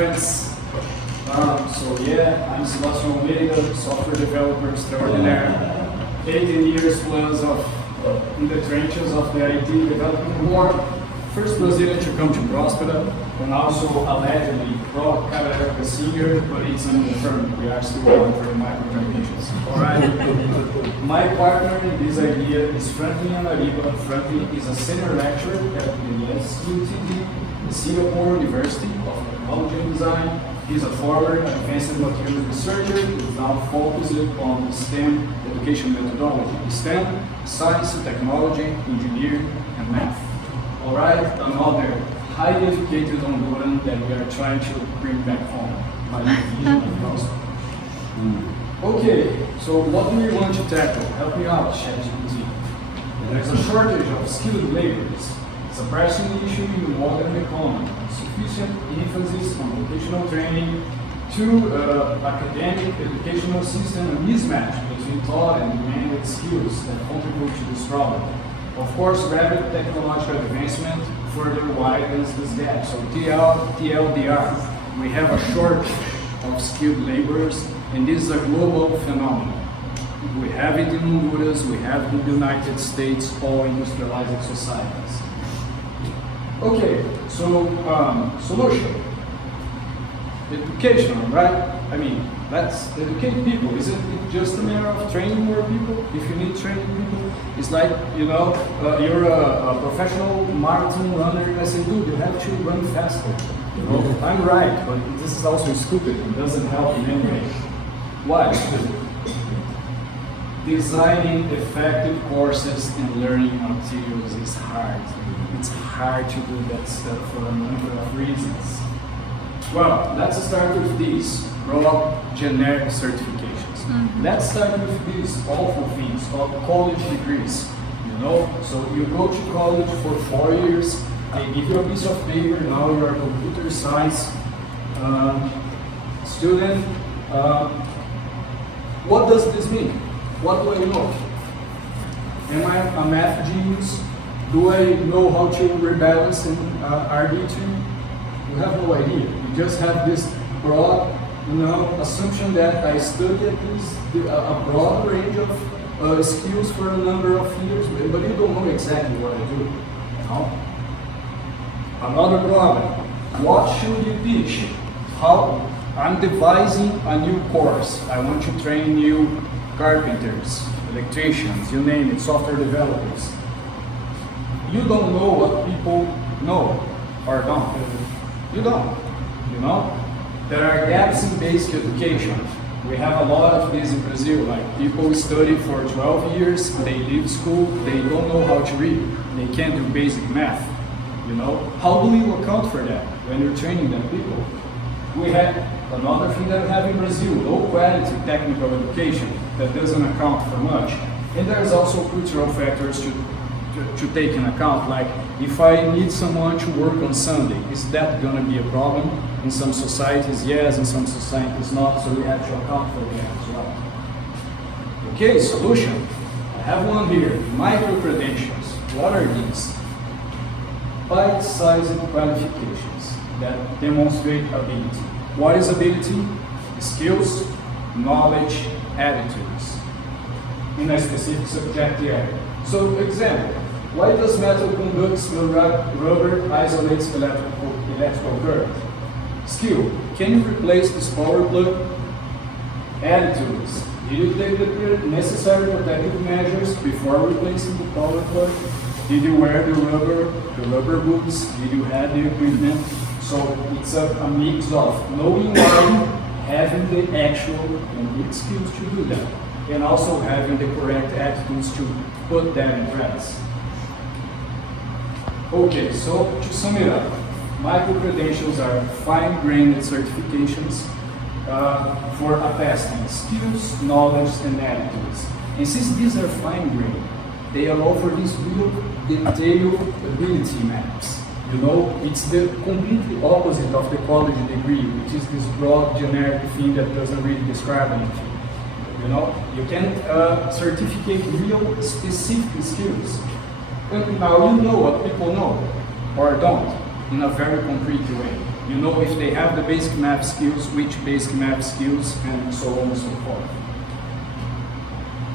friends. So yeah, I'm Sebastião Almeida, software developer extraordinaire. 18 years plus of in the trenches of the IT development world. First Brazilian to come to Próspera, and also allegedly pro-Careca senior, but it's unconfirmed. We are still going for the micro-credentials. Alright? My partner in this idea is Franklin Anariba. Franklin is a senior lecturer at the SUTD, the Singapore University of Technology and Design. He's a former advanced materials researcher who is now focused on STEM education methodology. STEM, science, technology, engineering, and math. Alright, another highly educated Honduran that we are trying to bring back home. My vision of Prosper. Okay, so what do we want to tackle? Help me out, ChatGPT. There's a shortage of skilled laborers. It's a pressing issue in the modern economy. Sufficient emphasis on vocational training to academic educational system, a mismatch between taught and demanded skills that contribute to this problem. Of course, rapid technological advancement further widens this gap. So TLDR, we have a shortage of skilled laborers, and this is a global phenomenon. We have it in Honduras, we have it in the United States, all industrialized societies. Okay, so solution. Educational, right? I mean, let's educate people. Isn't it just a matter of training more people? If you need training people, it's like, you know, you're a professional marathon runner, and I say, dude, you have to run faster. You know, I'm right, but this is also stupid. It doesn't help in any way. Why? Designing effective courses and learning materials is hard. It's hard to do that stuff for a number of reasons. Well, let's start with these broad generic certifications. Let's start with these awful things called college degrees. You know, so you go to college for 4 years, they give you a piece of paper, now you're a computer science student. What does this mean? What do I know? Am I a math genius? Do I know how to rebalance in RD2? You have no idea. You just have this broad, assumption that I study at least a broad range of skills for a number of years, but you don't know exactly what I do. No? Another problem. What should you teach? How? I'm devising a new course. I want to train new carpenters, electricians, you name it, software developers. You don't know what people know or don't. You don't, you know? There are gaps in basic education. We have a lot of this in Brazil, like people study for 12 years, they leave school, they don't know how to read, they can't do basic math, you know? How do you account for that when you're training them people? We have another thing that we have in Brazil, low quality technical education that doesn't account for much. And there's also cultural factors to take in account, like if I need someone to work on Sunday, is that going to be a problem? In some societies, yes, in some societies not, so we have to account for that as well. Okay, solution. I have one here, micro-credentials. What are these? Bite-sized qualifications that demonstrate ability. What is ability? Skills, knowledge, attitudes in a specific subject area. So, example, why does metal conduct when rubber isolates electrical current? Skill, can you replace this power plug? Attitudes, did you take the necessary protective measures before replacing the power plug? Did you wear the rubber boots? Did you have the equipment? So it's a mix of knowing why, having the actual and good skills to do that, and also having the correct attitudes to put that in practice. Okay, so to sum it up, micro-credentials are fine-grained certifications for attesting skills, knowledge, and attitudes. And since these are fine-grained, they allow for these real detailed ability maps. You know, it's the completely opposite of the college degree, which is this broad, generic thing that doesn't really describe anything. You know, you can certificate real specific skills. And now you know what people know or don't in a very concrete way. You know if they have the basic math skills, which basic math skills, and so on and so forth.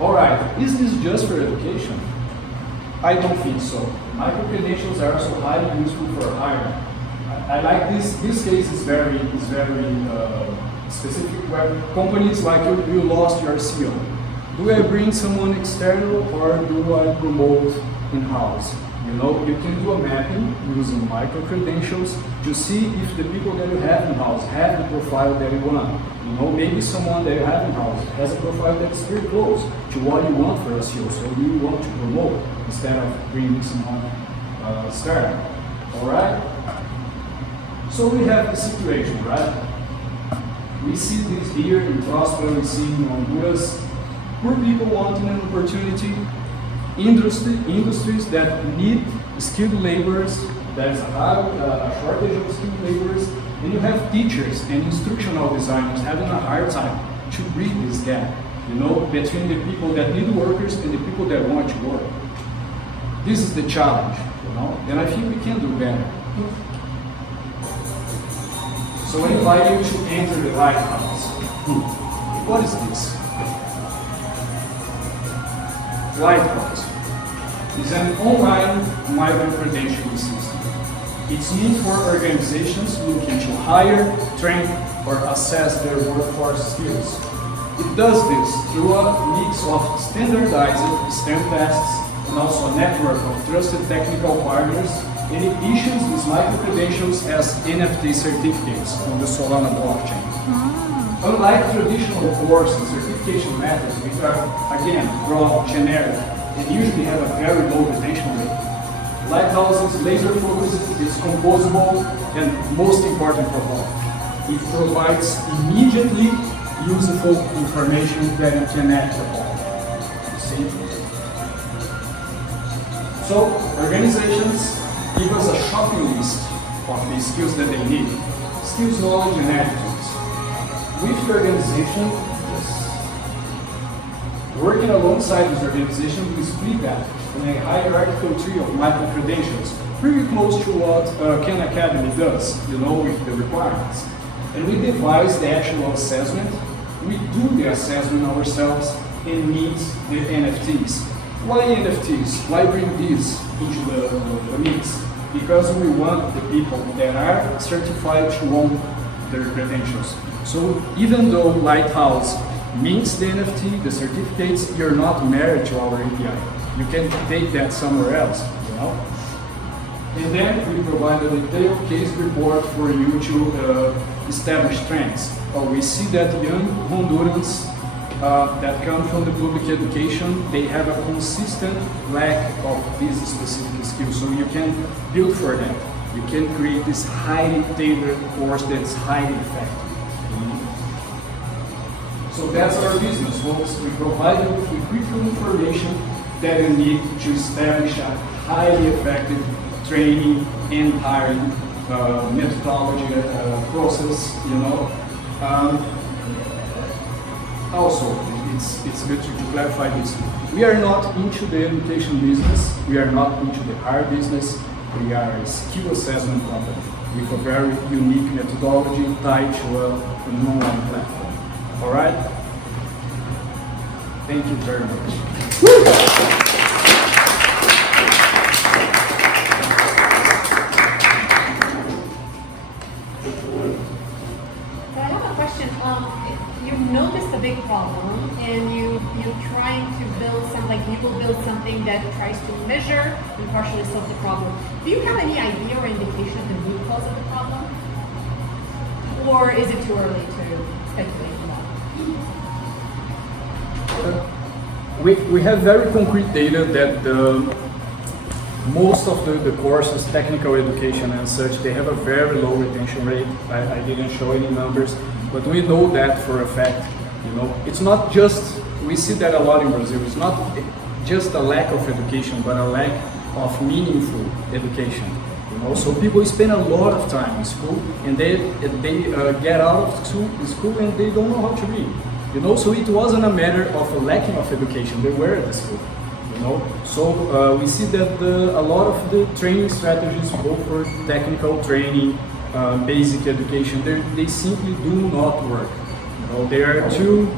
Alright, is this just for education? I don't think so. Micro-credentials are also highly useful for hiring. I like this case is very specific, where companies like you lost your CEO. Do I bring someone external or do I promote in-house? You know, you can do a mapping using micro-credentials to see if the people that you have in-house have the profile that you want. You know, maybe someone that you have in-house has a profile that's very close to what you want for a CEO, so you want to promote instead of bringing someone external. Alright? So we have the situation, right? We see this here in Próspera, we see in Honduras, poor people wanting an opportunity, industries that need skilled laborers, there's a shortage of skilled laborers, and you have teachers and instructional designers having a hard time to bridge this gap, you know, between the people that need workers and the people that want to work. This is the challenge, you know, and I think we can do better. So I invite you to enter the Lighthouse. What is this? Lighthouse is an online micro-credentialing system. It's meant for organizations looking to hire, train, or assess their workforce skills. It does this through a mix of standardized STEM tests and also a network of trusted technical partners, and it issues these micro-credentials as NFT certificates on the Solana blockchain. Unlike traditional course and certification methods, which are, again, broad, generic, and usually have a very low retention rate, Lighthouse is laser focused, it's composable, and most important for all, it provides immediately useful information that you can act upon. You see? So, organizations give us a shopping list of the skills that they need, skills, knowledge, and attitudes. With the organization, working alongside this organization, we split that in a hierarchical tree of micro-credentials, pretty close to what Khan Academy does, you know, with the requirements. And we devise the actual assessment, we do the assessment ourselves, and meet the NFTs. Why NFTs? Why bring these into the mix? Because we want the people that are certified to own their credentials. So even though Lighthouse means the NFT, the certificates, you're not married to our API. You can take that somewhere else, you know? And then we provide a detailed case report for you to establish trends. We see that young Hondurans that come from the public education, they have a consistent lack of these specific skills. So you can build for them. You can create this highly tailored course that's highly effective. So that's our business, folks. We provide you with the critical information that you need to establish a highly effective training and hiring methodology process, you know. Also, it's good to clarify this. We are not into the education business. We are not into the hire business. We are a skill assessment company with a very unique methodology tied to an online platform. All right? Thank you very much. So I have a question. You've noticed a big problem, and you're trying to build you will build something that tries to measure and partially solve the problem. Do you have any idea or indication of the root cause of the problem? Or is it too early to speculate on that? We have very concrete data that most of the courses, technical education and such, they have a very low retention rate. I didn't show any numbers, but we know that for a fact. You know, it's not just, we see that a lot in Brazil, it's not just a lack of education, but a lack of meaningful education. You know, so people spend a lot of time in school, and they get out of school and they don't know how to read. You know, so it wasn't a matter of a lacking of education, they were at the school. You know, so we see that a lot of the training strategies, both for technical training, basic education, they simply do not work. You know, they are too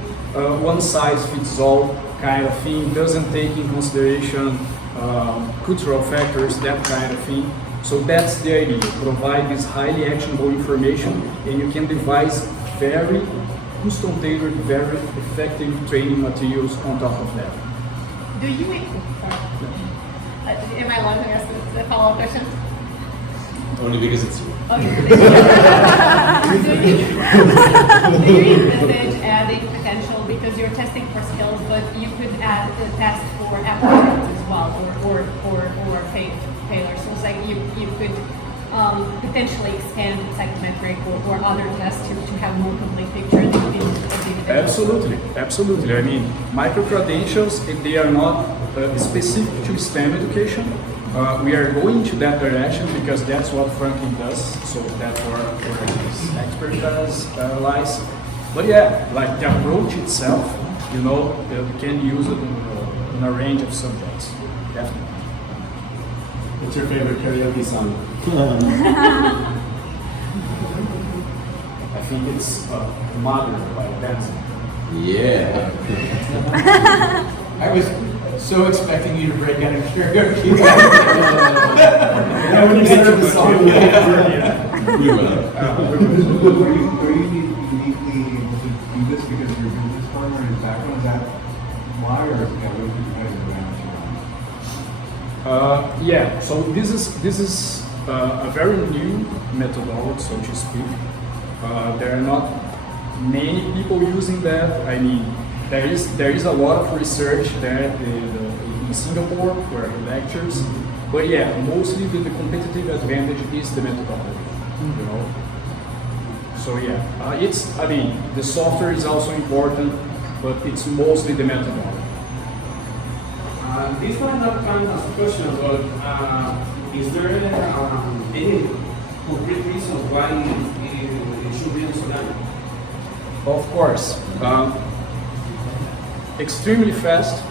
one-size-fits-all kind of thing, doesn't take in consideration cultural factors, that kind of thing. So that's the idea, provide this highly actionable information, and you can devise very custom-tailored, very effective training materials on top of that. Do you, am I allowed to ask the follow-up question? Only because it's you. Okay. Do you envisage adding potential, because you're testing for skills, but you could add the test for aptitudes as well, or failures. So it's like you could potentially expand psychometric or other tests to have more complete picture of the individual. Absolutely. I mean, micro-credentials, they are not specific to STEM education. We are going to that direction because that's what Franklin does, so that's where his expertise lies. But yeah, like the approach itself, you know, you can use it in a range of subjects, definitely. What's your favorite karaoke song? I think it's Mother by Benson. Yeah. I was so expecting you to break out a karaoke. When you started the song, We will. Are you uniquely able to do this because of your business partner and his background? Is that why, or is it that way you guys are yeah, so this is a very new methodology, so to speak. There are not many people using that. I mean, there is a lot of research there in Singapore where he lectures, but yeah, mostly the competitive advantage is the methodology, you know. So yeah, I mean, the software is also important, but it's mostly the methodology. This might not come as a question, but is there any concrete reason why it should be on Solana? Of course. Extremely fast,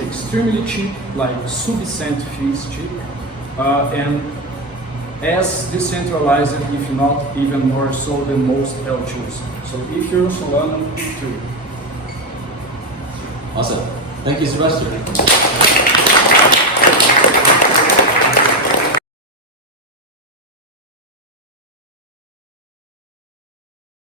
extremely cheap, like sub-cent fees cheap, and as decentralized, if not even more so than most L2s. So if you're Solana, too. Awesome. Thank you, Sebastian.